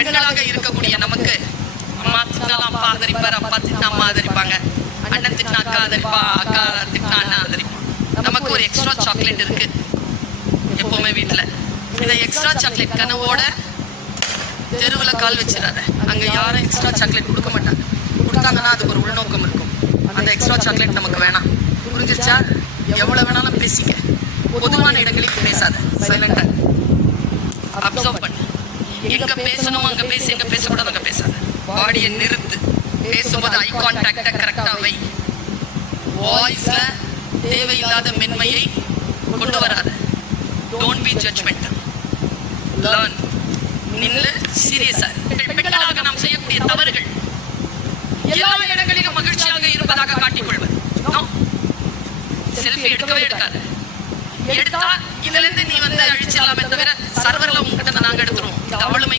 பெண்களாக இருக்கக்கூடிய நமக்கு அம்மா திட்டினாலும் அப்பா ஆதரிப்பார், அப்பா திட்டினா அம்மா ஆதரிப்பாங்க, அண்ணன் திட்டினா அக்கா ஆதரிப்பா, அக்கா திட்டினா அண்ணன் ஆதரிப்பான். நமக்கு ஒரு எக்ஸ்ட்ரா சாக்லேட் இருக்கு எப்பவுமே வீட்டுல. இந்த எக்ஸ்ட்ரா சாக்லேட் கனவோட தெருவுல கால் வச்சிடாத. அங்க யாரும் எக்ஸ்ட்ரா சாக்லேட் கொடுக்க மாட்டாங்க. கொடுத்தாங்கன்னா அதுக்கு ஒரு உள்நோக்கம் இருக்கும். அந்த எக்ஸ்ட்ரா சாக்லேட் நமக்கு வேணாம். புரிஞ்சிருச்சா? எவ்வளவு வேணாலும் பேசிக்க, பொதுவான இடங்களில் பேசாத. சைலண்டா அப்சர்வ் பண்ணு. எங்க பேசணும் அங்க பேச, எங்க பேசக்கூடாது அங்க பேசாத. பாடியை நிறுத்து. பேசும்போது ஐ கான்டாக்ட கரெக்டா வை. வாய்ஸ்ல தேவையில்லாத மென்மையை கொண்டு வராத. Don't be judgemental. லேர்ன். நின்று சீரியஸா. பெண்களாக நாம் செய்யக்கூடிய தவறுகள் எல்லா இடங்களிலும் மகிழ்ச்சியாக இருப்பதாக காட்டிக்கொள்வது. செல்ஃபி எடுக்கவே எடுக்காது. எடுத்தா இதுல இருந்து நீ அழிச்சிடலாமே தவிர சர்வர்ல உங்ககிட்ட நாங்க எடுத்துருவோம். இது அவளுமை.